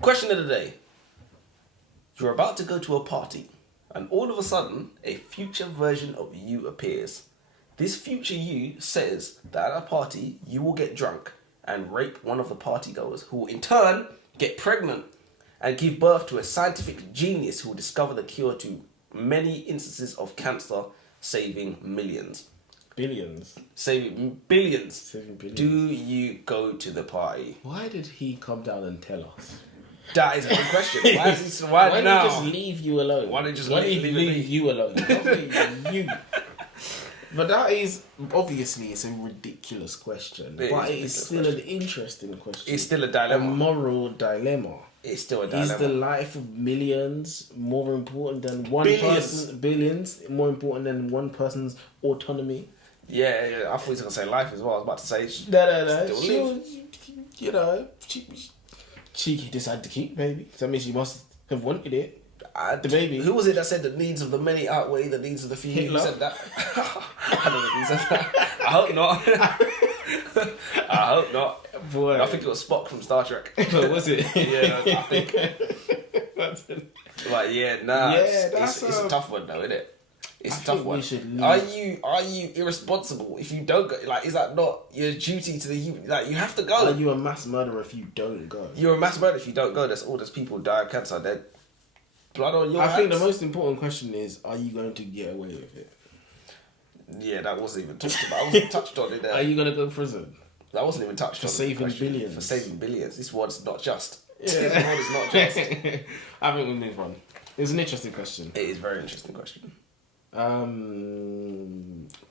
Question of the day. You're about to go to a party, and all of a sudden, a future version of you appears. This future you says that at a party, you will get drunk and rape one of the partygoers, who will in turn get pregnant and give birth to a scientific genius who will discover the cure to many instances of cancer, saving millions. Billions. Saving billions. Saving billions. Do you go to the party? Why did he come down and tell us? That is a good question. Why now? Why did he just leave you alone? Why did he just leave you alone? You. But that is, obviously, it's a ridiculous question. But it is still an interesting question. It's still a dilemma. A moral dilemma. It's still a dilemma. Is the life of millions more important than one person? Billions more important than one person's autonomy? Yeah. I thought he was going to say life as well. I was about to say... No. She decided to keep the baby. So that means she must have wanted it. The baby. Who was it that said the needs of the many outweigh the needs of the few? Hitler? Who said that? I don't know if he said that. I hope not. I hope not. Boy. I think it was Spock from Star Trek. Oh, was it? Yeah, I think. But yeah, nah. It's a tough one though, isn't it? It's a tough one. Are you irresponsible if you don't go? Like, is that not your duty to the human? Like, you have to go. Are you a mass murderer if you don't go? You're a mass murderer if you don't go. There's all those people die of cancer. They're blood on your hands. I think the most important question is: are you going to get away with it? Yeah, that wasn't even talked about. I wasn't touched on it there. Are you going to go to prison? That wasn't even touched on. For saving billions. For saving billions. This world's not just. Yeah. This world is not just. I think we move on. It's an interesting question. It is a very interesting question.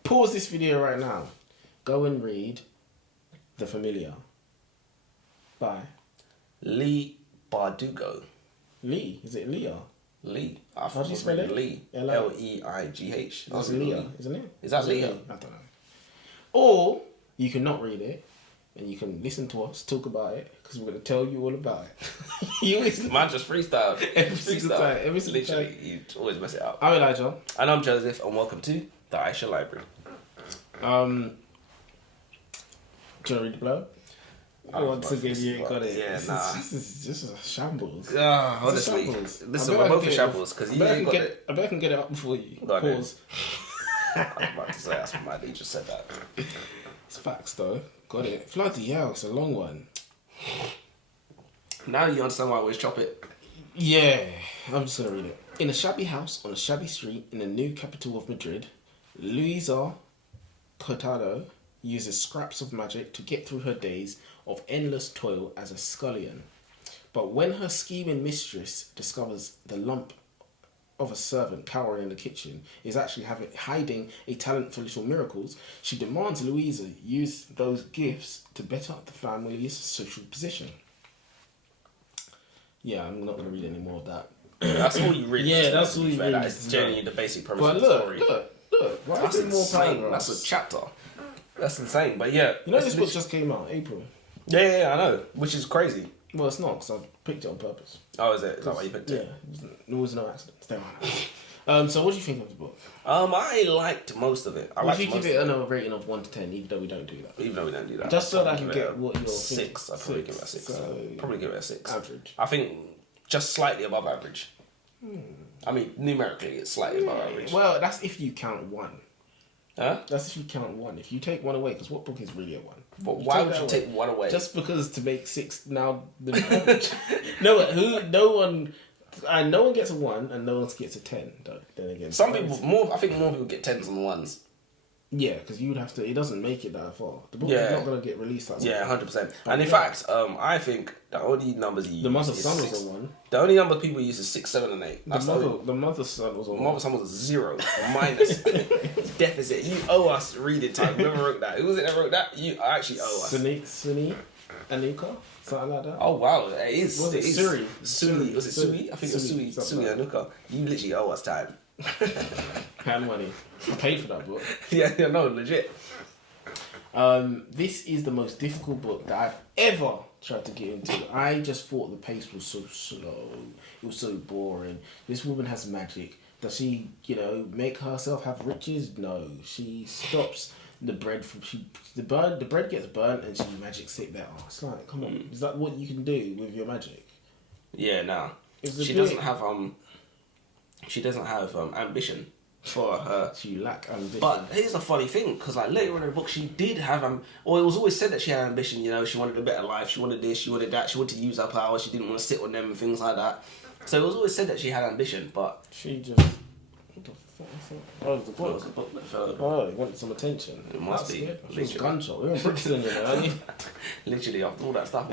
Pause this video right now. Go and read The Familiar by Leigh Bardugo. Leigh? Is it Leah? Leigh. How do you spell it? Leigh. Leigh. That's Leah, isn't it? Is that Leah? I don't know. Or you can not read it and you can listen to us talk about it because we're going to tell you all about it. Man just freestyle. Every single time. Literally, you always mess it up. I'm Elijah. And I'm Joseph, and welcome to the Icha Library. Do you want to read the blurb? Once again, you ain't got it. Yeah, nah. This is a shambles. Honestly, this is we're both in shambles because you ain't got it. I bet I can get it up before you. Pause. I was about to say that's what my lead just said that. It's facts though. Got it. Bloody hell, it's a long one. Now you understand why I always chop it. Yeah, I'm just gonna read it. In a shabby house on a shabby street in the new capital of Madrid, Luzia Cortado uses scraps of magic to get through her days of endless toil as a scullion. But when her scheming mistress discovers the lump of a servant cowering in the kitchen is actually hiding a talent for little miracles, she demands Louisa use those gifts to better up the family's social position. Yeah, I'm not going to read any more of that. That's all you read. Yeah, that's all you read. That is genuinely the basic premise but of the story. Look. Why That's is there more insane. paragraphs? That's a chapter. That's insane. But yeah. You know this book just came out, April. Yeah, I know. Which is crazy. Well, it's not, because I picked it on purpose. Oh, is it? Is that why you picked it? Yeah, there was no accident. So what do you think of the book? I liked most of it. Would you give it a rating of 1 to 10, even though we don't do that? Even though we don't do that. Just so that I can get what you're 6. I'd probably give it a 6. So probably give it a 6. Average. I think just slightly above average. I mean, numerically, it's slightly above average. Well, that's if you count 1. Huh? That's if you count 1. If you take 1 away, because what book is really a 1? But why would you take 1 away? Just because to make 6 now the average. No one gets a 1 and no one gets a 10. Then again, some people I think more people get 10s than 1s. Yeah, because you would have to. It doesn't make it that far. The book is not going to get released that. Yeah, 100%. And in fact, I think the only numbers you use. The Mother's Son was a 1. The only number people use is 6, 7, and 8. The Mother's Son was a 1. The Mother's Son was a 0, a minus. Deficit. You owe us reading time. Whoever wrote that? Who was it that wrote that? You actually owe us. Suni, Anuka, something like that. Oh wow, it is. Was it Suri? Suri. Was it Sui? I think it was Sui Anuka. You literally owe us time. And money. I paid for that book. Yeah, no, legit. This is the most difficult book that I've ever tried to get into. I just thought the pace was so slow. It was so boring. This woman has magic. Does she, make herself have riches? No. She stops the bread from the bread gets burnt and she magics it better. It's like, come on, is that what you can do with your magic? Yeah, nah. She doesn't have ambition for her. She lack ambition. But here's the funny thing, because like later on in the book, she did have or it was always said that she had ambition. You know, she wanted a better life. She wanted this. She wanted that. She wanted to use her power. She didn't want to sit on them and things like that. So it was always said that she had ambition, but she just. What the fuck is that? Oh, the book. It was a book that fell over. Oh, it wanted some attention. It must be. It was gunshot. We're in Brixton, you know. Literally, after all that stuff.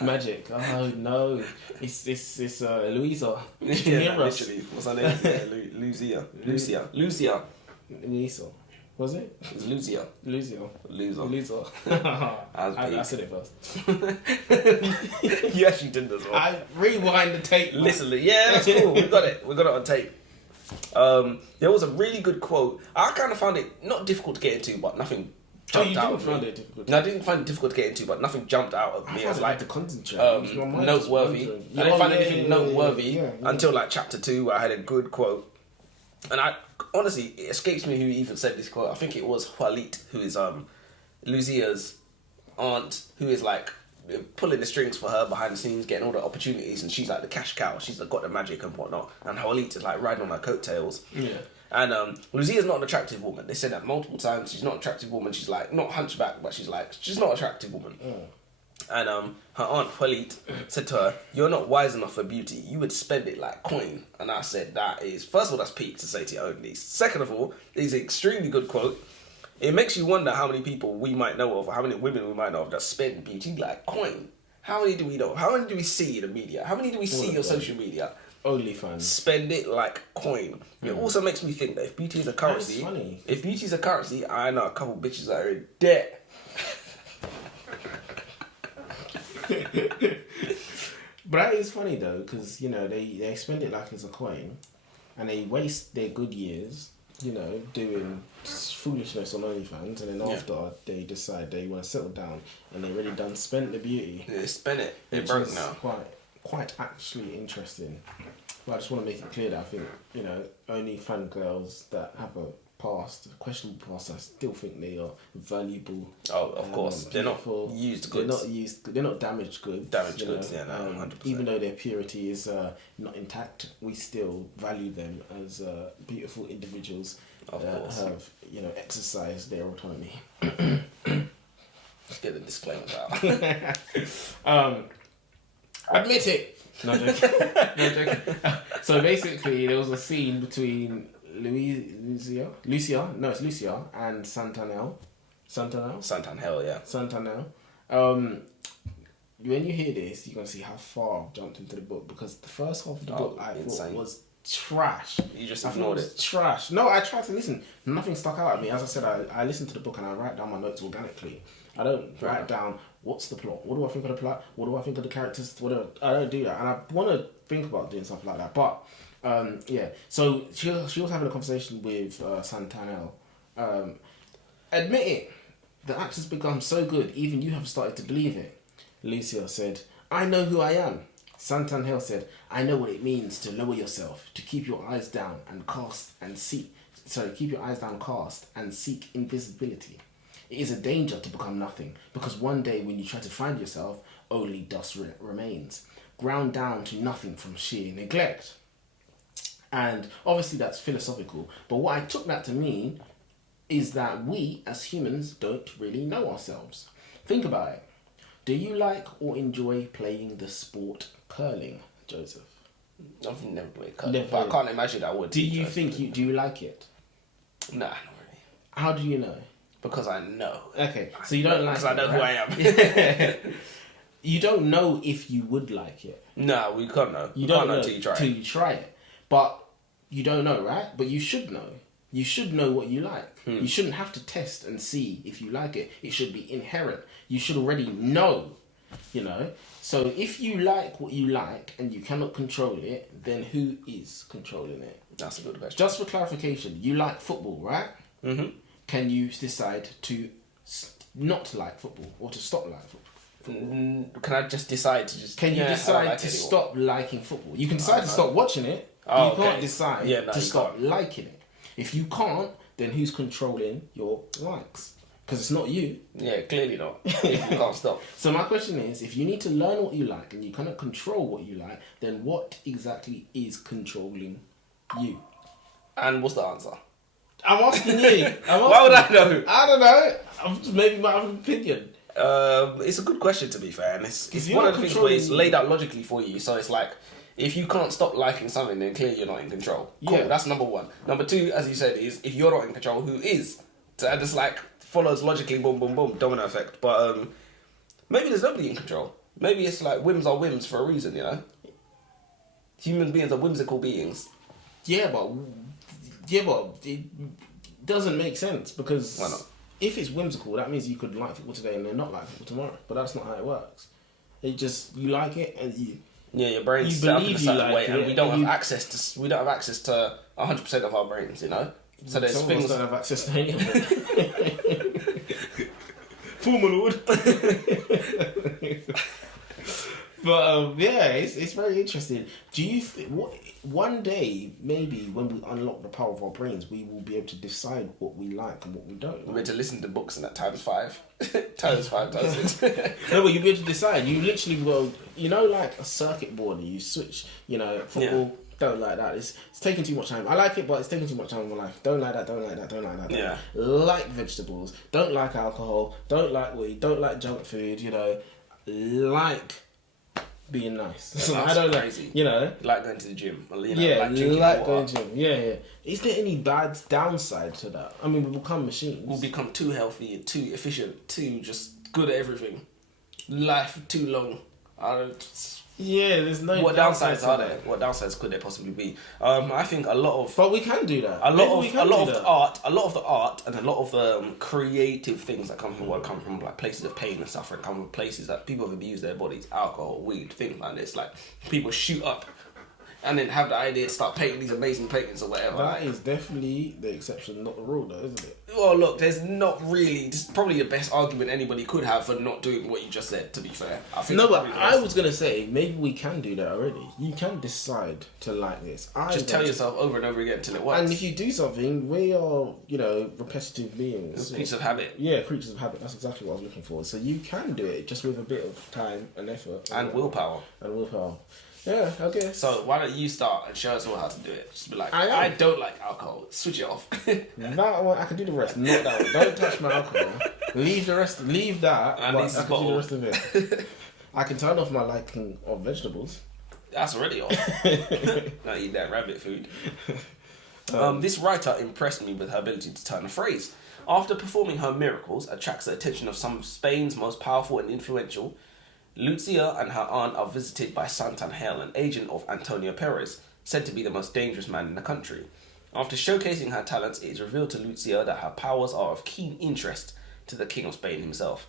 Magic. Oh no, it's Louisa. Yeah, literally. What's her name? Yeah, Luzia. Louisa. Was it? It was Luzia. Luzia. I said it first. You actually did as well. I rewind the tape. Listen, yeah, that's cool. We got it on tape. There was a really good quote. I kind of found it not difficult to get into, but nothing jumped out. Find it difficult? No, I didn't find it difficult to get into, but nothing jumped out of me as like to concentrate. Noteworthy. I didn't find anything noteworthy until like chapter 2, where I had a good quote. And I honestly, it escapes me who even said this quote. I think it was Juanit, who is Luzia's aunt, who is like pulling the strings for her behind the scenes, getting all the opportunities, and she's like the cash cow. She's got the magic and whatnot, and Juanit is like riding on her coattails. Yeah. And Luzia's not an attractive woman. They said that multiple times. She's not an attractive woman. She's like not hunchback, but she's not an attractive woman. And her aunt Juanit said to her, "You're not wise enough for beauty. You would spend it like coin." And I said, that is, first of all, that's peak to say to your own niece. Second of all, it's an extremely good quote. It makes you wonder how many people we might know of, or how many women we might know of that spend beauty like coin. How many do we know? How many do we see in the media? How many do we see on social media? OnlyFans. Spend it like coin. It also makes me think that if beauty is a currency, I know a couple bitches that are in debt. But that is funny though, because you know they spend it like it's a coin, and they waste their good years, you know, doing foolishness on OnlyFans, and then after they decide they want to settle down, and they already done spent the beauty. They spent it. They're broke now. Quite actually interesting. But I just want to make it clear that I think, you know, only fan girls that have a questionable past, I still think they are valuable. Oh, of course. They're not used goods. They're not damaged goods. Damaged goods, yeah, no, 100%. Even though their purity is not intact, we still value them as beautiful individuals that have, you know, exercised their autonomy. Let's get the disclaimer out. Admit it! No joking. So basically, there was a scene between Luzia and Santangel. Santangel, yeah. Santangel. When you hear this, you're going to see how far I've jumped into the book, because the first half of the book I thought was trash. You just ignored it. Trash. No, I tried to listen. Nothing stuck out at me. As I said, I listened to the book and I write down my notes organically. I don't write down what's the plot, what do I think of the plot, what do I think of the characters, whatever. I don't do that, and I want to think about doing stuff like that. But yeah, so she was having a conversation with Santangel. Admit it, the actor's become so good, even you have started to believe it. Luzia said, "I know who I am." Santangel said, "I know what it means to lower yourself, to keep your eyes down and keep your eyes down, cast and seek invisibility. It is a danger to become nothing, because one day when you try to find yourself, only dust remains, ground down to nothing from sheer neglect." And obviously that's philosophical, but what I took that to mean is that we as humans don't really know ourselves. Think about it. Do you like or enjoy playing the sport curling, Joseph? I've never played curling, but I can't imagine I would. Do you like it? Nah, not really. How do you know? Because I know. Okay, so you don't like it. Because I know who I am. You don't know if you would like it. No, we can't know. You don't know until you try. Till you try it. But you don't know, right? But you should know. You should know what you like. You shouldn't have to test and see if you like it. It should be inherent. You should already know, you know? So if you like what you like and you cannot control it, then who is controlling it? That's a good question. Just for clarification, you like football, right? Mm-hmm. Can you decide to not like football or to stop liking football? Can I just decide to just... Can you decide to stop liking football? You can decide to stop watching it, but you can't decide to stop liking it. If you can't, then who's controlling your likes? Because it's not you. Yeah, clearly not. If you can't stop. So my question is, if you need to learn what you like and you cannot control what you like, then what exactly is controlling you? And what's the answer? I'm asking you. Why would I know? I don't know. I'm just maybe might have an opinion. It's a good question, to be fair, and it's you're one of not the things where it's controlling- laid out logically for you. So it's like, if you can't stop liking something, then clearly you're not in control. Cool, Yeah. that's number one. Number two, as you said, is if you're not in control, who is? So and it's like follows logically, boom, boom, boom, domino effect. But maybe there's nobody in control. Maybe it's like whims are whims for a reason, you know. Human beings are whimsical beings. Yeah, but it doesn't make sense because Why not? if it's whimsical, that means you could like people today and then not like people tomorrow. But that's not how it works. It just you like it and you. Yeah, your brain's You set up in a believe you certain like way, and it, we don't and have access to 100% of our brains, you know. So there's Some of us things. don't have access to any of it. Former lord. But yeah, it's very interesting. Do you one day maybe when we unlock the power of our brains, we will be able to decide what we like and what we don't? We're meant to listen to books and that times 5. times 6. No, but you'll be able to decide. You literally will, like a circuit board. You switch, football. Don't like that. It's taking too much time. I like it, but it's taking too much time in my life. Don't like that. Don't like that. Don't like that. Yeah. Like vegetables. Don't like alcohol. Don't like weed. Don't like junk food. Like being nice. So I don't crazy. Like going to the gym. Like drinking going water. to the gym. Yeah. Is there any bad downside to that? I mean, we become machines. We'll become too healthy, too efficient, too just good at everything. Life too long. There's no. What downside downsides to are that. there? What downsides could there possibly be? I think a lot of. But we can do that. A lot of that. the art, and a lot of the creative things that come from like places of pain and suffering, come from places that people have abused their bodies, alcohol, weed, things like this. Like people shoot up, and then have the idea to start painting these amazing paintings or whatever. That is definitely the exception, not the rule, though, isn't it? Well, look, there's not really. This is probably the best argument anybody could have for not doing what you just said. To be fair, I think. No, but I was gonna say maybe we can do that already. You can decide to like this. Just tell yourself over and over again until it works. And if you do something, we are, repetitive beings. It's a piece of habit. Yeah, creatures of habit. That's exactly what I was looking for. So you can do it just with a bit of time and effort And willpower. Yeah, I guess. So why don't you start and show us all how to do it? Just be like, I I don't like alcohol. Switch it off. That one, I can do the rest. Not that one. Don't touch my alcohol. Leave the rest. Leave that. And But this I is can do the bottled. rest of it. I can turn off my liking of vegetables. That's already off. Not eat that rabbit food. This writer impressed me with her ability to turn a phrase. After performing her miracles, attracts the attention of some of Spain's most powerful and influential. Luzia and her aunt are visited by Santangel, an agent of Antonio Perez, said to be the most dangerous man in the country. After showcasing her talents, it is revealed to Luzia that her powers are of keen interest to the King of Spain himself.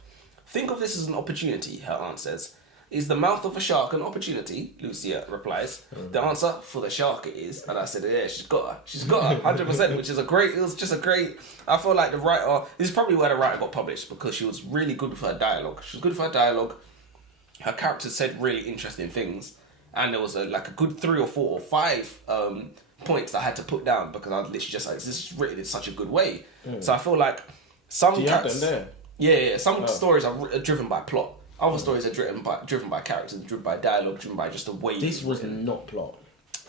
Think of this as an opportunity, her aunt says. Is the mouth of a shark an opportunity? Lucia replies. The answer for the shark it is. And I said, yeah, she's got her, 100%, which is I feel like the writer, this is probably where the writer got published, because she was really good with her dialogue. Her characters said really interesting things. And there was a good 3 or 4 or 5 points I had to put down, because I was literally just like, this is written in such a good way. So I feel like some Do you have them there? Yeah. Some stories are driven by plot. Other stories are driven by characters, driven by dialogue, driven by just the way. This was not plot.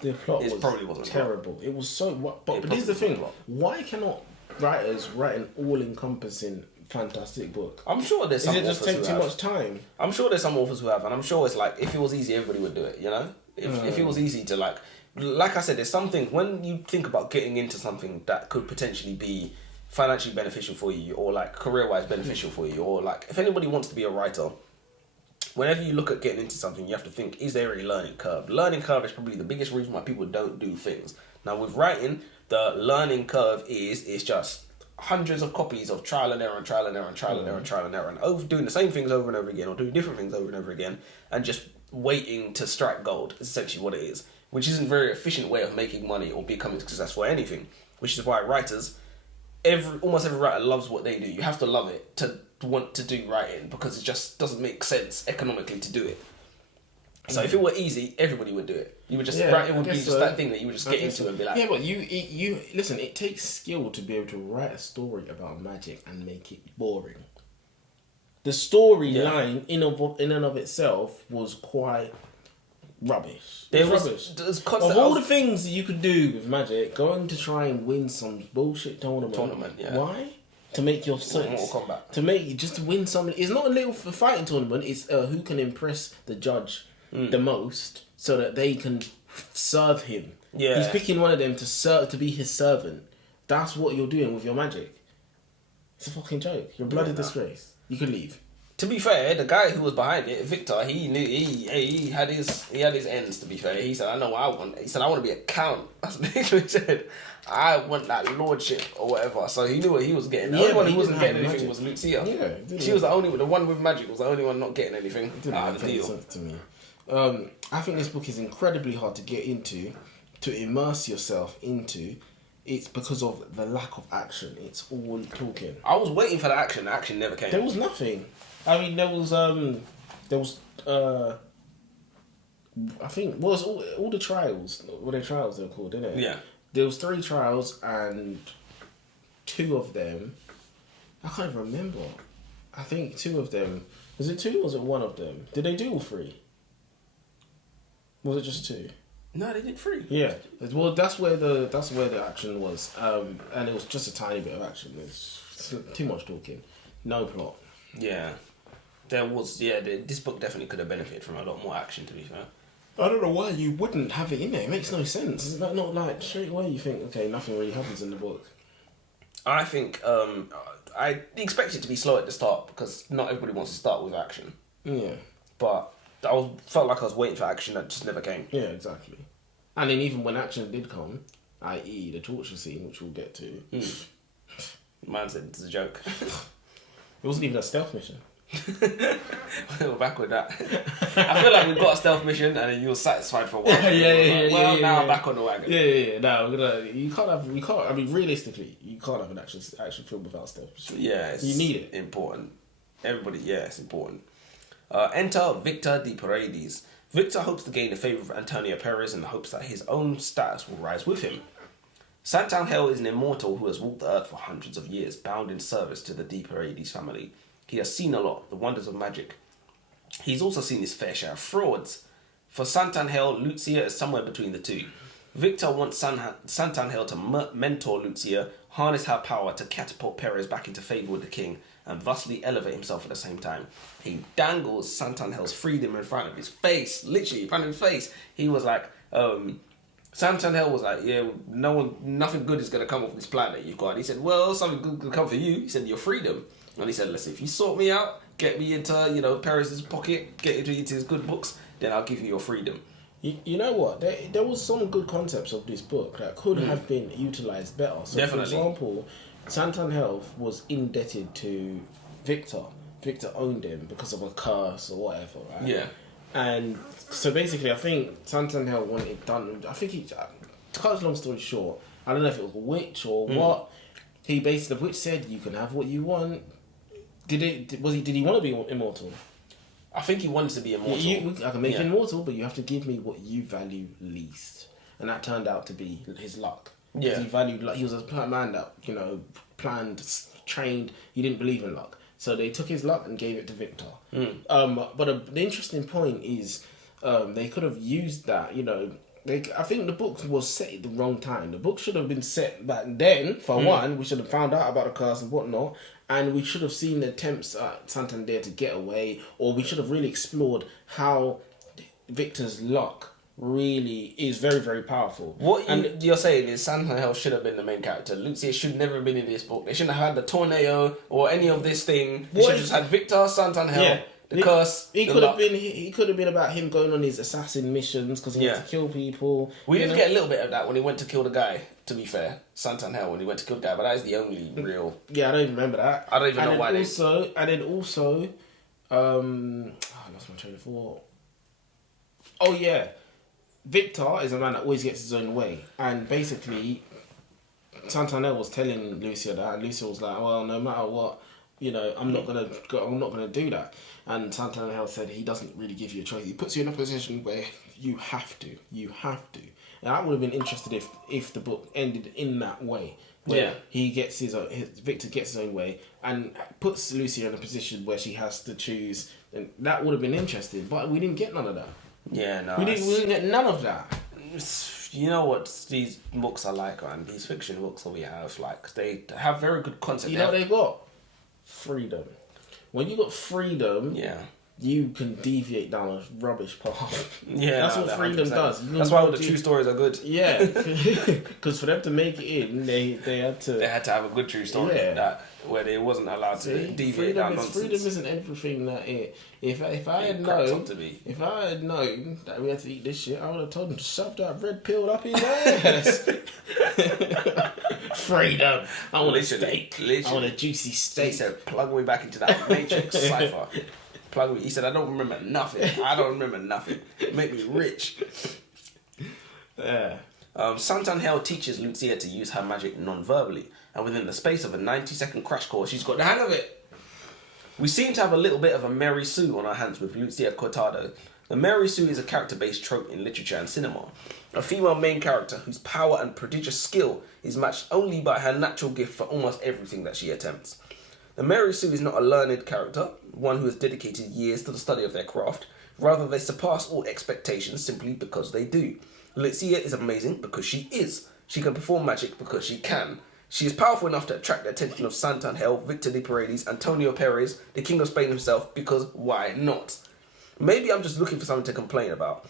The plot probably wasn't terrible. It was so. But here's the thing: why cannot writers write an all-encompassing, fantastic book? I'm sure there's some. Does it just authors take who too have. much time? I'm sure there's some authors who have, and I'm sure it's like if it was easy, everybody would do it. You know, if it was easy to like I said, there's something when you think about getting into something that could potentially be financially beneficial for you, or like career-wise beneficial for you, or like if anybody wants to be a writer. Whenever you look at getting into something, you have to think, is there a learning curve? Learning curve is probably the biggest reason why people don't do things. Now, with writing, the learning curve is just hundreds of copies of trial and error and trial and error and trial and error and trial and error, and doing the same things over and over again, or doing different things over and over again, and just waiting to strike gold is essentially what it is, which isn't a very efficient way of making money or becoming successful at anything, which is why writers, almost every writer loves what they do. You have to love it to want to do writing, because it just doesn't make sense economically to do it. So if it were easy, everybody would do it. You would just it would be just that thing that you would just get into and be like. Yeah, but you listen. It takes skill to be able to write a story about magic and make it boring. The storyline in and of itself was quite rubbish. Rubbish. Of all the things that you could do with magic, going to try and win some bullshit tournament. Yeah. Why? To make your Mortal Kombat. To win something. It's not a little fighting tournament. It's who can impress the judge the most, so that they can serve him. Yeah. He's picking one of them to be his servant. That's what you're doing with your magic. It's a fucking joke. You're a bloody disgrace. You could leave. To be fair, the guy who was behind it, Victor, he knew he had his ends. To be fair, he said, "I know what I want." He said, "I want to be a count." That's what he said. I want that lordship or whatever. So he knew what he was getting. The only one who wasn't getting anything was Luzia. Yeah, she was the one with magic was the only one not getting anything out of the deal. To me, I think this book is incredibly hard to get into, to immerse yourself into. It's because of the lack of action. It's all talking. I was waiting for the action. The action never came. There was nothing. I mean, there was I think was all the trials. Were they trials they were called, didn't it? Yeah. There was 3 trials and 2 of them. I can't even remember. I think 2 of them. Was it 2 or was it 1 of them? Did they do all 3? Was it just 2? No, they did 3. Yeah. Well, that's where the action was. And it was just a tiny bit of action. It's too much talking. No plot. Yeah. There was, this book definitely could have benefited from a lot more action, to be fair. I don't know why you wouldn't have it in there. It makes no sense. Is that not like straight away you think, okay, nothing really happens in the book? I think I expect it to be slow at the start because not everybody wants to start with action. Yeah. But felt like I was waiting for action that just never came. Yeah, exactly. And then even when action did come, i.e. the torture scene, which we'll get to. Man said it's a joke. It wasn't even a stealth mission. We're back with that. I feel like we've got a stealth mission and then you were satisfied for a while. Now I'm back on the wagon. Yeah. No, you can't have. I mean, realistically, you can't have an action film without stealth. Yeah, you need it. Important. Everybody, it's important. Enter Victor de Paredes. Victor hopes to gain the favour of Antonio Perez in the hopes that his own status will rise with him. Santangel is an immortal who has walked the earth for hundreds of years, bound in service to the de Paredes family. He has seen a lot, the wonders of magic. He's also seen his fair share of frauds. For Santangel, Luzia is somewhere between the two. Victor wants Santangel to mentor Luzia, harness her power to catapult Perez back into favour with the king, and thusly elevate himself at the same time. He dangles Santangel's freedom in front of his face, literally in front of his face. He was like, Santangel was like, yeah, nothing good is going to come off this planet you've got. He said, well, something good could come for you. He said, your freedom. And he said, listen, if you sort me out, get me into, Perez's pocket, get into his good books, then I'll give you your freedom. You know what? There was some good concepts of this book that could have been utilised better. So, Definitely. For example, Santangel was indebted to Victor. Victor owned him because of a curse or whatever, right? Yeah. And so basically, I think Santangel wanted it done. I think to cut a long story short, I don't know if it was a witch or what. The witch said, you can have what you want. Did he want to be immortal? I think he wanted to be immortal. I can make you immortal, but you have to give me what you value least. And that turned out to be his luck. Yeah. He was a man that, planned, trained, he didn't believe in luck. So they took his luck and gave it to Victor. But the interesting point is they could have used that, I think the book was set at the wrong time. The book should have been set back then, for one. We should have found out about the curse and whatnot. And we should have seen the attempts at Santander to get away. Or we should have really explored how Victor's luck really is very, very powerful. What you're saying is Santangel should have been the main character. Luzia should never have been in this book. They shouldn't have had the tornado or any of this thing. They should have just had Victor, Santangel, the curse. He could have been about him going on his assassin missions because he had to kill people. We did get a little bit of that when he went to kill the guy. To be fair, Santangel when he went to kill the guy, but that is the only real. Yeah, I don't even remember that. I don't even know why. I lost my train of thought. Oh yeah, Victor is a man that always gets his own way, and basically, Santangel was telling Luzia that, and Luzia was like, well, no matter what, You know, I'm not gonna do that. And Santangel said he doesn't really give you a choice. He puts you in a position where you have to. And I would have been interested if the book ended in that way. Where he gets Victor gets his own way and puts Luzia in a position where she has to choose, and that would have been interesting. But we didn't get none of that. Yeah, no. We didn't get none of that. You know what these books are like, man? These fiction books that we have, like, they have very good concept. You know what they got? Freedom. When you got freedom, you can deviate down a rubbish path. Yeah, that's what freedom 100%. does. That's why all the true stories are good. Yeah, because for them to make it in, they had to. They had to have a good true story that where they wasn't allowed to deviate down nonsense. Freedom isn't everything that it. If I had known that we had to eat this shit, I would have told them to shove that red pill up his ass. Freedom. I want a steak. I want a juicy steak. He said, "Plug me back into that Matrix cipher." Plug me. He said, "I don't remember nothing. Make me rich." Yeah. Santangel teaches Luzia to use her magic non-verbally, and within the space of a 90-second crash course, she's got the hang of it. We seem to have a little bit of a Mary Sue on our hands with Luzia Cortado. The Mary Sue is a character-based trope in literature and cinema. A female main character whose power and prodigious skill is matched only by her natural gift for almost everything that she attempts. The Mary Sue is not a learned character, one who has dedicated years to the study of their craft. Rather, they surpass all expectations simply because they do. Luzia is amazing because she is. She can perform magic because she can. She is powerful enough to attract the attention of Santangel, Victor de Paredes, Antonio Perez, the King of Spain himself, because why not? Maybe I'm just looking for something to complain about.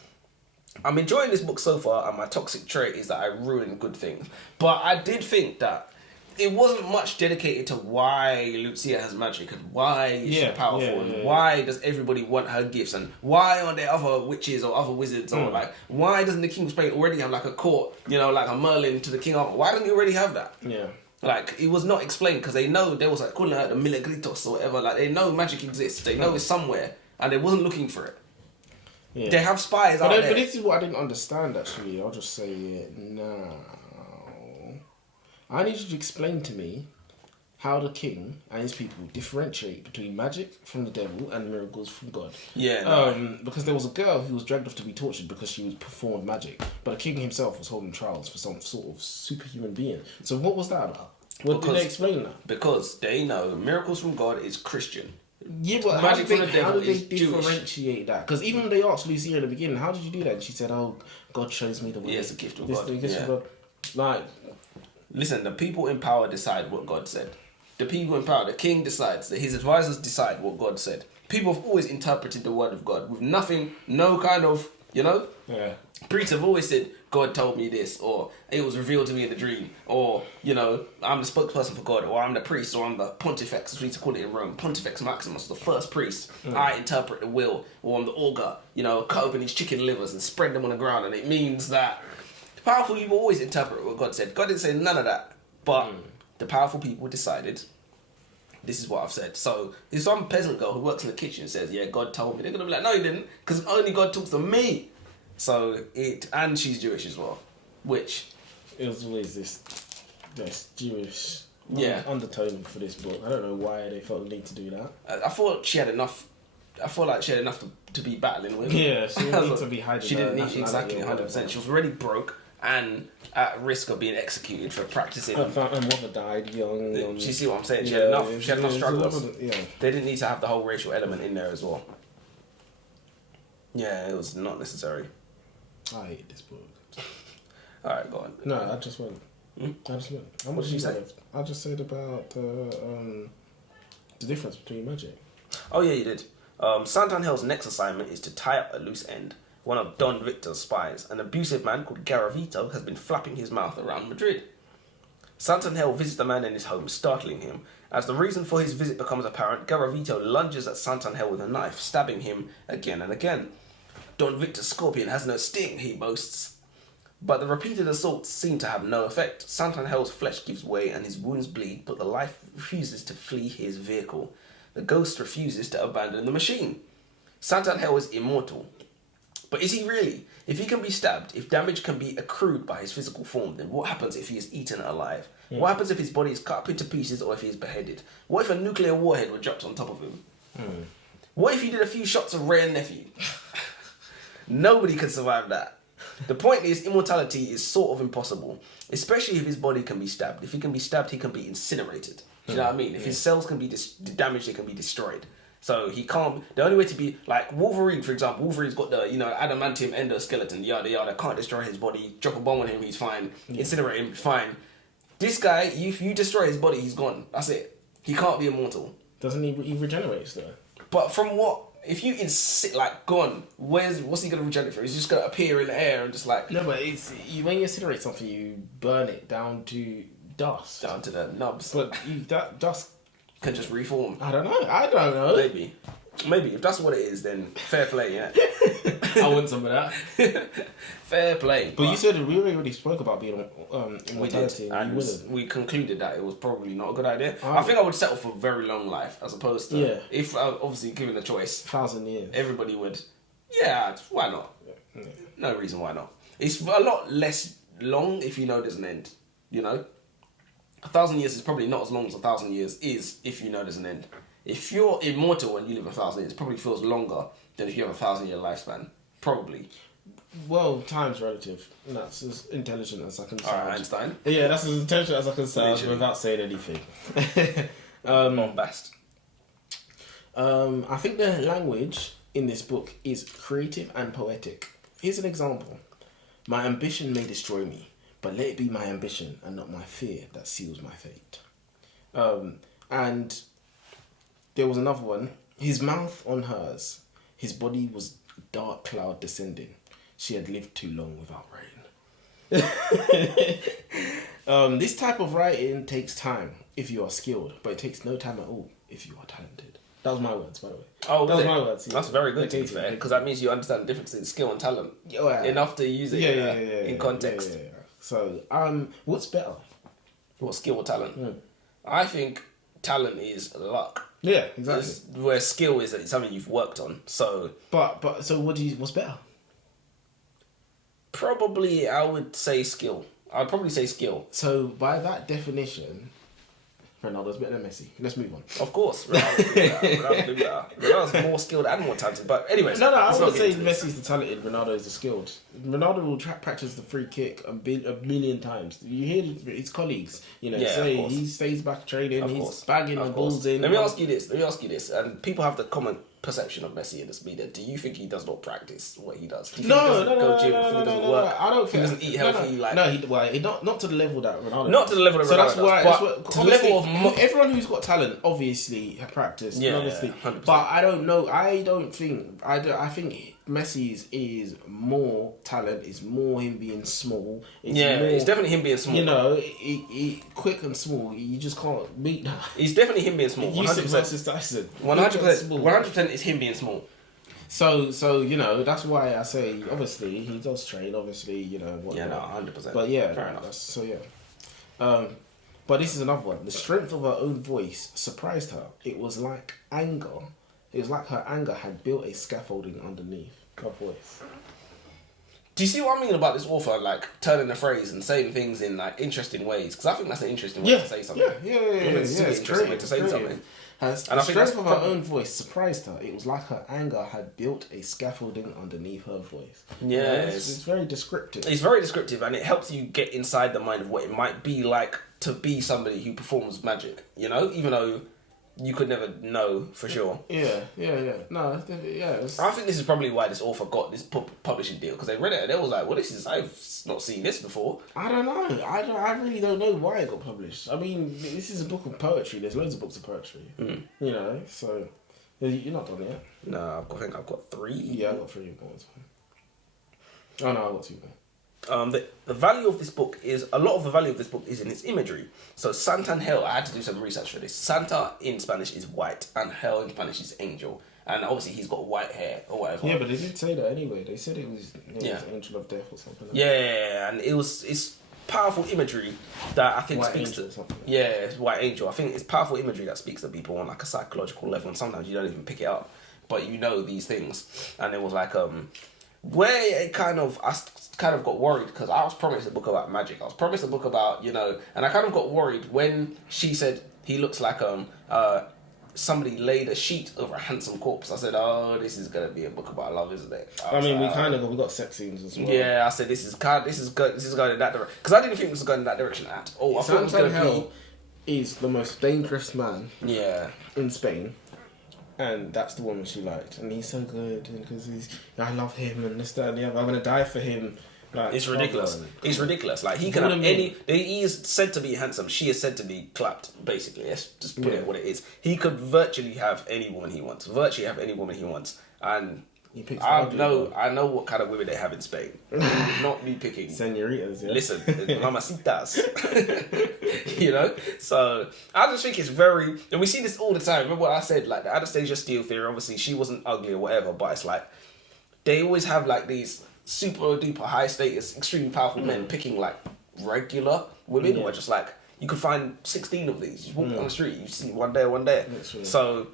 I'm enjoying this book so far, and my toxic trait is that I ruin good things. But I did think that it wasn't much dedicated to why Luzia has magic and why is she powerful and why does everybody want her gifts and why aren't there other witches or other wizards or like why doesn't the King of Spain already have like a court, you know, like a Merlin to the King Arthur? Why don't he already have that? Yeah. Like, it was not explained because they know there was like calling her the Milagritos or whatever. Like, they know magic exists. They know it's somewhere and they wasn't looking for it. Yeah. They have spies out there. But this is what I didn't understand actually. I'll just say it now. I need you to explain to me how the king and his people differentiate between magic from the devil and miracles from God. Yeah. Because there was a girl who was dragged off to be tortured because she was performed magic, but the king himself was holding trials for some sort of superhuman being. So what was that about? Did they explain that? Because they know miracles from God is Christian. Yeah, but how did they differentiate that? Because even when they asked Luzia in the beginning, how did you do that? And she said, "Oh, God shows me the way." Yeah, it's a gift of God. Of God. Like, listen, the people in power decide what God said. The people in power, the king decides, that his advisors decide what God said. People have always interpreted the word of God with nothing, no kind of, you know? Yeah. Priests have always said, God told me this, or it was revealed to me in a dream, or, you know, I'm the spokesperson for God, or I'm the priest, or I'm the pontifex, as we used to call it in Rome, Pontifex Maximus, the first priest. I interpret the will, or I'm the augur, you know, cut open these chicken livers and spread them on the ground, and it means that the powerful people always interpret what God said. God didn't say none of that, but the powerful people decided, this is what I've said. So if some peasant girl who works in the kitchen says, yeah, God told me, they're going to be like, no, he didn't, because only God talks to me. So and she's Jewish as well, which... It was always this Jewish undertone for this book. I don't know why they felt the need to do that. I thought she had enough... I feel like she had enough to be battling with. Yeah, she didn't need to be hiding. She didn't need, exactly, 100%. She was already broke and at risk of being executed for practicing. Her mother died young. You see what I'm saying? She had enough struggles. They didn't need to have the whole racial element in there as well. Yeah, it was not necessary. I hate this book. Alright, go on. No, I just went. How much did you say? I just said about the difference between magic. Oh yeah, you did. Santangel's next assignment is to tie up a loose end. One of Don Victor's spies, an abusive man called Garavito, has been flapping his mouth around Madrid. Santangel visits the man in his home, startling him. As the reason for his visit becomes apparent, Garavito lunges at Santangel with a knife, stabbing him again and again. Don Victor's scorpion has no sting, he boasts. But the repeated assaults seem to have no effect. Santangel's flesh gives way and his wounds bleed, but the life refuses to flee his vehicle. The ghost refuses to abandon the machine. Santangel is immortal. But is he really? If he can be stabbed, if damage can be accrued by his physical form, then what happens if he is eaten alive? What happens if his body is cut up into pieces or if he's beheaded? What if a nuclear warhead were dropped on top of him? What if he did a few shots of Ray and Nephew? Nobody could survive that. The point is, immortality is sort of impossible, especially if his body can be stabbed. If he can be stabbed, he can be incinerated. Do you know what I mean? If his cells can be damaged, they can be destroyed. So he can't. The only way to be like Wolverine, for example. Wolverine's got the adamantium endoskeleton. Yada yada. Can't destroy his body. Drop a bomb on him, he's fine. Incinerate him, fine. This guy, if you destroy his body, he's gone. That's it. He can't be immortal. Doesn't he regenerates though? But from what? If you gone, what's he gonna regenerate from? He's just gonna appear in the air and just like. No, but when you incinerate something, you burn it down to dust. Down to the nubs. But that dust can just reform. I don't know. Maybe if that's what it is, then fair play. Yeah. I want some of that. Fair play. But you said we already spoke about being We immortality. did, and we concluded that it was probably not a good idea. Oh. I think I would settle for a very long life as opposed to if obviously given a choice, 1,000 years. everybody would. Yeah, why not? Yeah. No reason why not. It's a lot less long if you know there's an end. 1,000 years is probably not as long as 1,000 years is if you know there's an end. If you're immortal and you live 1,000 years, it probably feels longer than if you have a 1,000-year lifespan. Probably. Well, time's relative. And that's as intelligent as I can sound. Alright, Einstein. Yeah, that's as intelligent as I can sound Literally. without saying anything. Bombast. I think the language in this book is creative and poetic. Here's an example. My ambition may destroy me, but let it be my ambition and not my fear that seals my fate. And there was another one. His mouth on hers. His body was a dark cloud descending. She had lived too long without rain. This type of writing takes time if you are skilled, but it takes no time at all if you are talented. That was my words, by the way. Oh, that was my words. Yeah. That's very good, to be fair, because that means you understand the difference in skill and talent enough to use it in context. Yeah. So, what's better? What skill or talent? I think talent is luck. Yeah, exactly. Where skill is something you've worked on. So, but so what's better? Probably, I would say skill. I'd probably say skill. So, by that definition, Ronaldo's better than Messi. Let's move on. Of course. Ronaldo's more skilled and more talented. But anyways. No, I wouldn't say Messi's the talented, Ronaldo is the skilled. Ronaldo will practice the free kick a million times. You hear his colleagues, say he stays back training, he's bagging the balls in. Let me ask you this. And people have the common perception of Messi in this media. Do you think he does not practice what he does? Do you think he doesn't go gym? Do you think he doesn't work? I don't think he doesn't eat healthy. Not to the level that Ronaldo. Not to the level that Ronaldo. So that's why. To the level of everyone who's got talent obviously have practiced. Yeah, obviously. 100%. But I don't know. I think Messi's is more talent. Is more him being small. It's definitely him being small. He quick and small. You just can't beat that. It's definitely him being small. 100% versus Tyson. 100% is him being small. So that's why I say obviously he does train. Obviously, whatnot. Yeah, no, 100%. But yeah, fair enough. But this is another one. The strength of her own voice surprised her. It was like anger. It was like her anger had built a scaffolding underneath her voice. Do you see what I mean about this author, like, turning the phrase and saying things in, like, interesting ways? Because I think that's an interesting way to say something. It's an interesting way to say something. The strength of her own voice surprised her. It was like her anger had built a scaffolding underneath her voice. Yeah. It's very descriptive. It's very descriptive, and it helps you get inside the mind of what it might be like to be somebody who performs magic, even though you could never know for sure. Yeah. No, yeah. I think this is probably why this author got this publishing deal, because they read it and they was like, well, I've not seen this before. I don't know. I really don't know why it got published. I mean, this is a book of poetry. There's loads of books of poetry. So you're not done yet. No, I think I've got 3. Yeah, I've got 3 more. Oh no, I've got 2 more. The value of this book is, a lot of the value of this book is in its imagery. So Santangel, I had to do some research for this. Santa in Spanish is white and hell in Spanish is angel. And obviously he's got white hair or whatever. Yeah, but they did say that anyway. They said it was angel of death or something. Yeah, and it's powerful imagery that I think white speaks angel to... or something. Yeah, it's white angel. I think it's powerful imagery that speaks to people on like a psychological level, and sometimes you don't even pick it up. But these things. And it was like... where it kind of kind of got worried because I was promised a book about magic. I was promised a book about and I kind of got worried when she said he looks like somebody laid a sheet over a handsome corpse. I said, "Oh, this is gonna be a book about love, isn't it?" I mean, we got sex scenes as well. Yeah, I said this is going in that direction because I didn't think this was going in that direction at all. I thought it was going to be. Is the most dangerous man. Yeah. In Spain. And that's the woman she liked, and he's so good, and because I love him, and this, that, and the other. I'm gonna die for him. Like, it's ridiculous. It's ridiculous. Like he can have any. He is said to be handsome. She is said to be clapped. Basically, let's just put it what it is. He could virtually have any woman he wants. And he picks I know what kind of women they have in Spain. Not me picking senoritas. Yeah. Listen, mamacitas. So I just think it's very, and we see this all the time. Remember what I said, like the Anastasia Steele theory. Obviously, she wasn't ugly or whatever, but it's like they always have like these super duper high status, extremely powerful men picking like regular women, or just like you could find 16 of these. You walk on the street, you see one there. Literally. So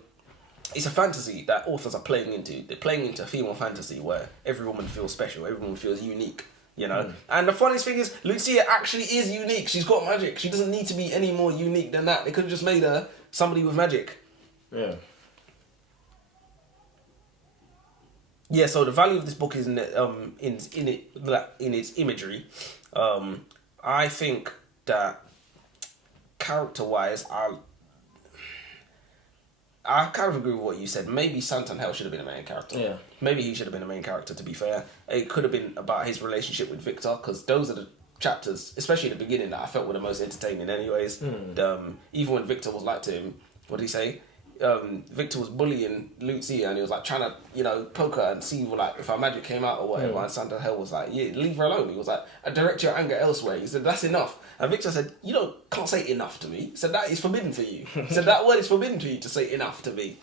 it's a fantasy that authors are playing into. They're playing into a female fantasy where every woman feels special, every woman feels unique. And the funniest thing is, Luzia actually is unique. She's got magic. She doesn't need to be any more unique than that. They could have just made her somebody with magic. Yeah. Yeah. So the value of this book is in its imagery. I think that character-wise, I kind of agree with what you said. Maybe Santangel should have been a main character. Yeah. Maybe he should have been a main character, to be fair. It could have been about his relationship with Victor, because those are the chapters, especially at the beginning, that I felt were the most entertaining anyways. Even when Victor was like to him, what did he say? Victor was bullying Luzia and he was like trying to, poke her and see like if her magic came out or whatever. And Santangel was like, yeah, leave her alone. He was like, I direct your anger elsewhere. He said, that's enough. And Victor said, you can't say enough to me. He said, that is forbidden for you. He said, that word is forbidden for you to say enough to me.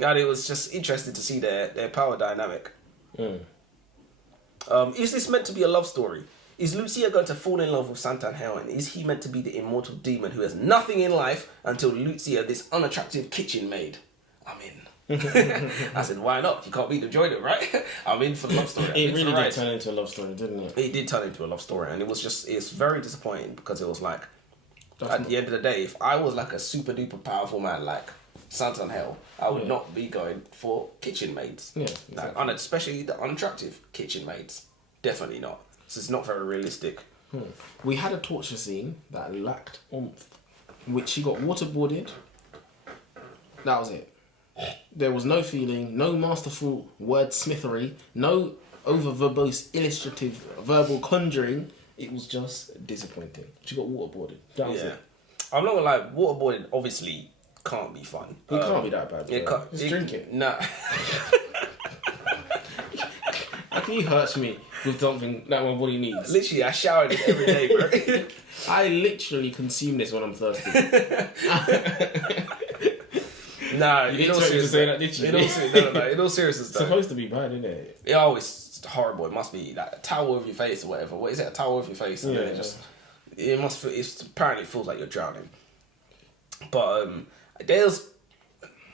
And it was just interesting to see their power dynamic. Is this meant to be a love story? Is Luzia going to fall in love with Santangel, and is he meant to be the immortal demon who has nothing in life until Luzia, this unattractive kitchen maid? I'm in. I said, why not? You can't beat the joiner, right? I'm in for the love story. It really did turn into a love story, didn't it? It did turn into a love story, and it's very disappointing because it was like, at the end of the day, if I was like a super duper powerful man like Santangel, I would not be going for kitchen maids. Yeah, exactly. Like, especially the unattractive kitchen maids. Definitely not. So it's not very realistic. We had a torture scene that lacked oomph, which she got waterboarded. That was it. There was no feeling, no masterful wordsmithery, no over verbose illustrative verbal conjuring. It was just disappointing. She got waterboarded. That was it. I'm not gonna lie, waterboarding obviously can't be fun. It can't be that bad. Just drink it. Nah. How can you hurt me with something that my body needs? Literally, I shower this every day, bro. I literally consume this when I'm thirsty. Nah, you didn't expect me to say that, did you? In all seriousness, though. It's supposed to be bad, isn't it? It's horrible. It must be like a towel over your face or whatever. What is it? A towel over your face, and then it must feel. Apparently it feels like you're drowning. But there's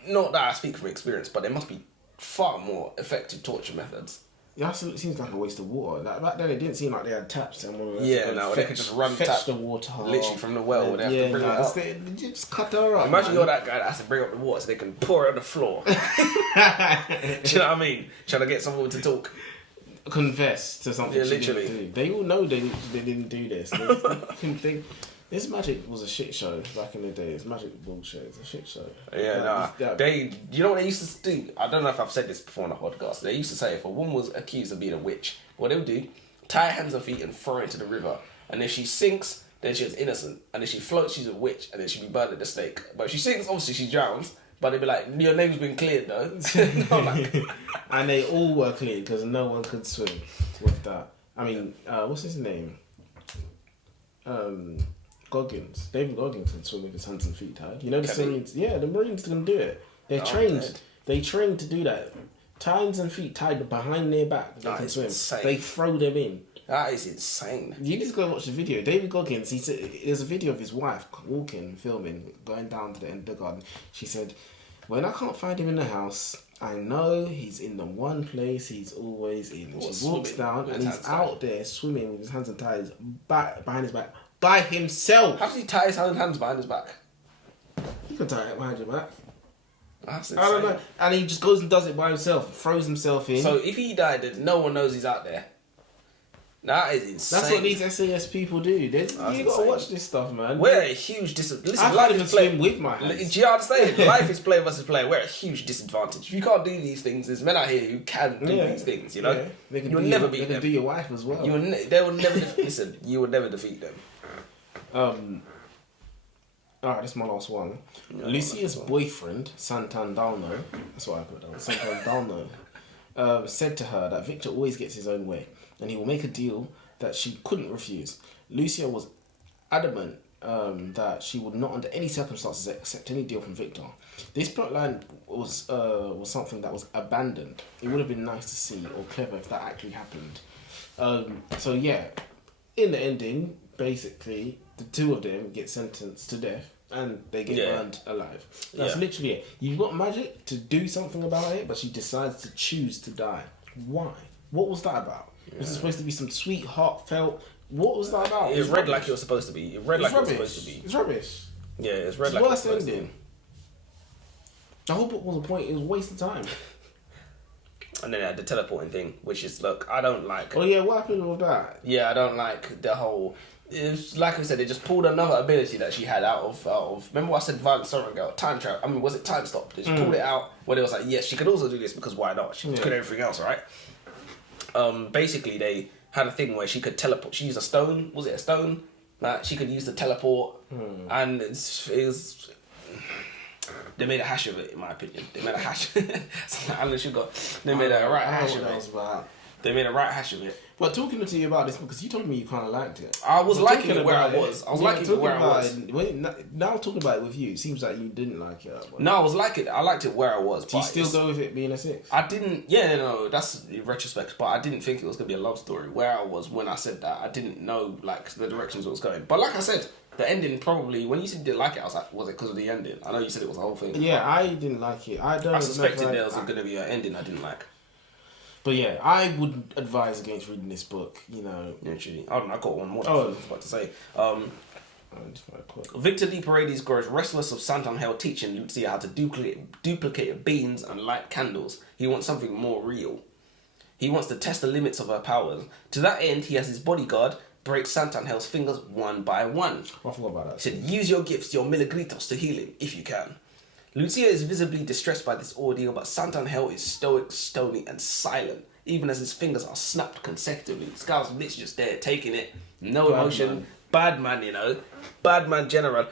not that I speak from experience, but there must be far more effective torture methods. Yeah, it seems like a waste of water. Like, back then, it didn't seem like they had taps. And they could just fetch the water literally from the well. They have to bring it up. They just cut her up. Imagine you're that guy that has to bring up the water so they can pour it on the floor. Do you know what I mean? Trying to get someone to talk. Confess to something. Yeah, literally. Didn't do. They all know they didn't do this. This magic was a shit show back in the day. It's magic bullshit. It's a shit show. Yeah, you know what they used to do? I don't know if I've said this before on the podcast. They used to say if a woman was accused of being a witch, what they would do, tie her hands and feet and throw her into the river. And if she sinks, then she was innocent. And if she floats, she's a witch. And then she'd be burned at the stake. But if she sinks, obviously she drowns. But they'd be like, your name's been cleared though. And they all were cleared because no one could swim with that. I mean, what's his name? Goggins. David Goggins can swim with his hands and feet tied. You know the Marines? Yeah, the Marines can do it. They're trained. They trained to do that. Hands and feet tied behind their back. They can swim. Insane. They throw them in. That is insane. You need to go watch the video. David Goggins, he said, there's a video of his wife walking, filming, going down to the end of the garden. She said, when I can't find him in the house, I know he's in the one place he's always in. What, She walks swimming down with and his he's hands out there swimming with his hands and ties behind his back by himself. How does he tie his hands behind his back? You can tie it behind your back. That's I don't insane. know. And he just goes and does it by himself, throws himself in. So if he died, then no one knows he's out there. That is insane. That's what these SAS people do. You gotta insane. watch this stuff, man. We're at a huge disadvantage. Listen, I life can't even is play swim with my hands. Do you understand? Life is player versus player. We're at a huge disadvantage. If you can't do these things, there's men out here who can do these things. You know, Yeah. They can you'll do never they beat can them. do your wife as well. They will never. Listen, you will never defeat them. Alright, this is my last one. Yeah, Lucia's boyfriend, Santangel, that's what I put down, Santangel, said to her that Victor always gets his own way and he will make a deal that she couldn't refuse. Lucia was adamant that she would not under any circumstances accept any deal from Victor. This plotline was something that was abandoned. It would have been nice to see or clever if that actually happened. So yeah, in the ending, basically, the two of them get sentenced to death and they get burned alive. That's literally it. You've got magic to do something about it, but she decides to choose to die. Why? What was that about? Was it supposed to be some sweet, heartfelt? What was that about? It read like it was supposed to be. It read like it was supposed to be. It's rubbish. Yeah, it's read It's like it was worst supposed to ending. be. The whole book was a point. It was a waste of time. And then the teleporting thing, which is, look, I don't like. Oh yeah, what happened with that? Yeah, I don't like the whole. It's like I said, they just pulled another ability that she had out of. Remember what I said, Violent Sovereign Girl, time travel. I mean, was it time stop? They just pulled it out where they was like, yes, she could also do this because why not? She could everything else, right? Basically, they had a thing where she could teleport. She used a stone. Was it a stone? That she could use to teleport, and it was. They made a hash of it, in my opinion. They made a hash. Alan Sugar. They made a right hash of it. They made a right hash of it. But talking to you about this, because you told me you kind of liked it. I was liking it where I was. I was liking it where I was. Now talking about it with you, it seems like you didn't like it. No, I was liking it. I liked it where I was. Do you still go with it being a 6? I didn't. Yeah, no, that's in retrospect. But I didn't think it was gonna be a love story. Where I was when I said that, I didn't know like the directions it was going. But like I said, the ending probably. When you said you didn't like it, I was like, was it because of the ending? I know you said it was the whole thing. Yeah, I didn't like it. I suspected there was gonna be an ending I didn't like. But yeah, I would advise against reading this book, you know. Yeah, actually. I don't know, I got one more I was about to say. Quick. Victor Leigh Paredes grows restless of Santangel teaching Luzia how to duplicate beans and light candles. He wants something more real. He wants to test the limits of her powers. To that end, he has his bodyguard break Santangel's fingers one by one. I forgot about that. He said, use your gifts, your milagritos, to heal him, if you can. Luzia is visibly distressed by this ordeal, but Santangel is stoic, stony, and silent, even as his fingers are snapped consecutively. This guy's literally just there, taking it, no emotion. Bad man, you know. Bad man general.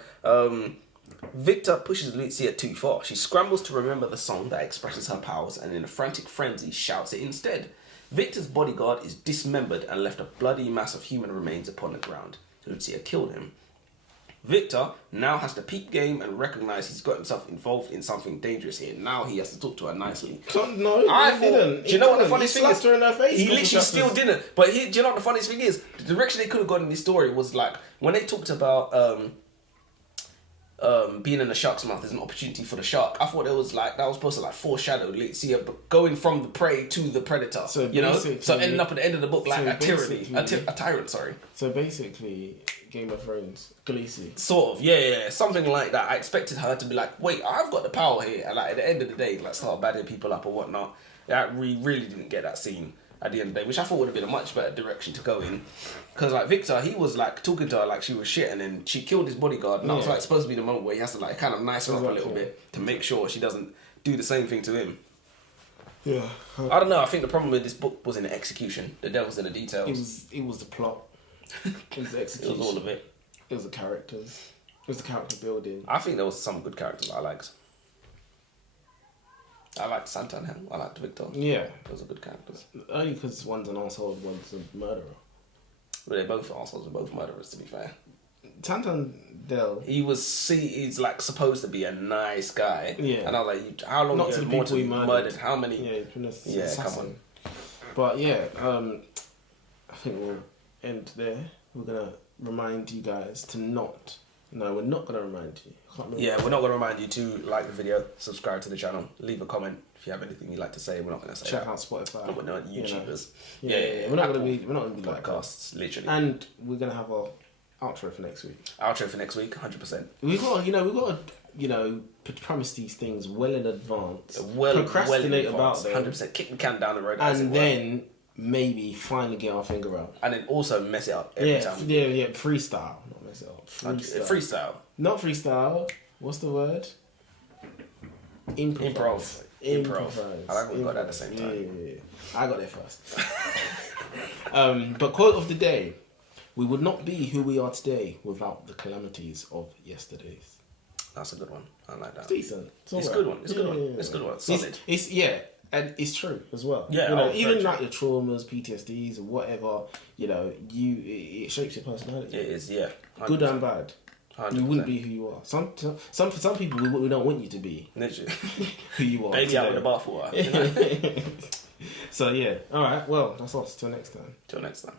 Victor pushes Luzia too far. She scrambles to remember the song that expresses her powers, and in a frantic frenzy, shouts it instead. Victor's bodyguard is dismembered and left a bloody mass of human remains upon the ground. Luzia killed him. Victor now has to peep game and recognise he's got himself involved in something dangerous here. Now he has to talk to her nicely. No, I didn't. Do you know what the funniest thing is? Her in her face. He literally still didn't. But do you know what the funniest thing is? The direction they could have gone in this story was like when they talked about being in the shark's mouth is an opportunity for the shark. I thought it was like that was supposed to like foreshadow Luzia going from the prey to the predator. So you know, so ending up at the end of the book like a tyrant. Sorry. So basically, Game of Thrones, Khaleesi. Sort of, yeah, something like that. I expected her to be like, wait, I've got the power here, and like at the end of the day, like start badding people up or whatnot. That we really didn't get that scene at the end of the day, which I thought would have been a much better direction to go in. Because like Victor, he was like talking to her like she was shit, and then she killed his bodyguard, and that was like supposed to be the moment where he has to like kind of nice her up a little bit to make sure she doesn't do the same thing to him. Yeah. I don't know. I think the problem with this book was in the execution. The devil's in the details. It was the plot. It was the execution. It was all of it. It was the characters. It was the character building. I think there was some good characters I liked. I liked Santangel. I liked Victor. Yeah. Those are good characters. Only because one's an arsehole, one's a murderer. But they're both assholes and both murderers, to be fair. Santangel. He's like supposed to be a nice guy. Yeah. And I was like, how long Not you to more people to he murdered? How many? Yeah, he's been an yeah, assassin. come on. But yeah, I think we'll end there. We're gonna remind you guys to not. No, we're not gonna remind you. Yeah, we're not gonna remind you to like the video, subscribe to the channel, leave a comment, If you have anything you'd like to say, we're not going to say Check that. out Spotify. No, we're not YouTubers. Yeah. We're not going to be like that. Podcasts, literally. And we're going to have our outro for next week. Outro for next week, 100%. We've got to promise these things well in advance. Procrastinate about them. 100%. Kick the can down the road. And then maybe finally get our finger out. And then also mess it up every time. Yeah. Freestyle. Not mess it up. Freestyle. Not freestyle. What's the word? Improv. I like we got that at the same time. Yeah. I got there first. But quote of the day. We would not be who we are today without the calamities of yesterday's. That's a good one. I like that. It's decent. It's a good one. It's a good one. It's a good one. Solid. And it's true as well. Yeah, even like your traumas, PTSDs, or whatever, it shapes your personality. It is, yeah. 100%. Good and bad. 100%. You wouldn't be who you are. For some people, we don't want you to be literally who you are. Baby out with the bathwater. So yeah, all right. Well, that's us. Till next time. Till next time.